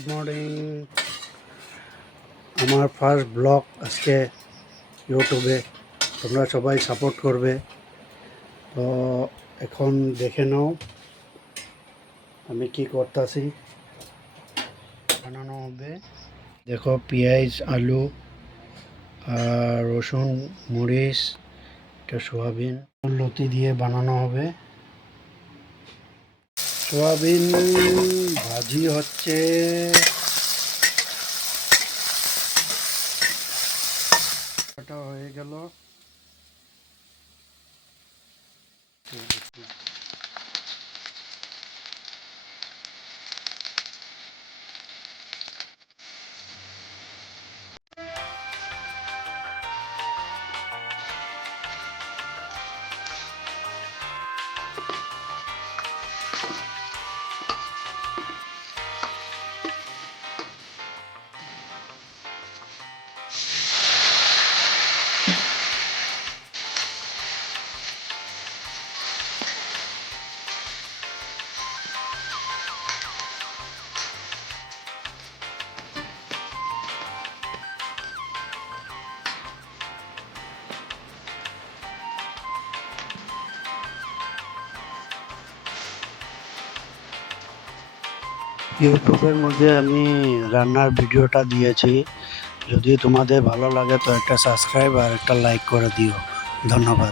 Good morning. আমার first blog আজকে ইউটিউবে, তোমরা সবাই সাপোর্ট করবে। তো এখন দেখে নাও আমি কি করতেছি। বানানো হবে, দেখো পেঁয়াজ, আলু আর রসুন, মরিচ, এটা সোয়াবিন লতি দিয়ে বানানো হবে। সোয়াবিন ভাজি হচ্ছে। এটা হয়ে গেল। ইউটিউবের মধ্যে আমি রান্নার ভিডিওটা দিয়েছি, যদি তোমাদের ভালো লাগে তো একটা সাবস্ক্রাইব আর একটা লাইক করে দিও। ধন্যবাদ।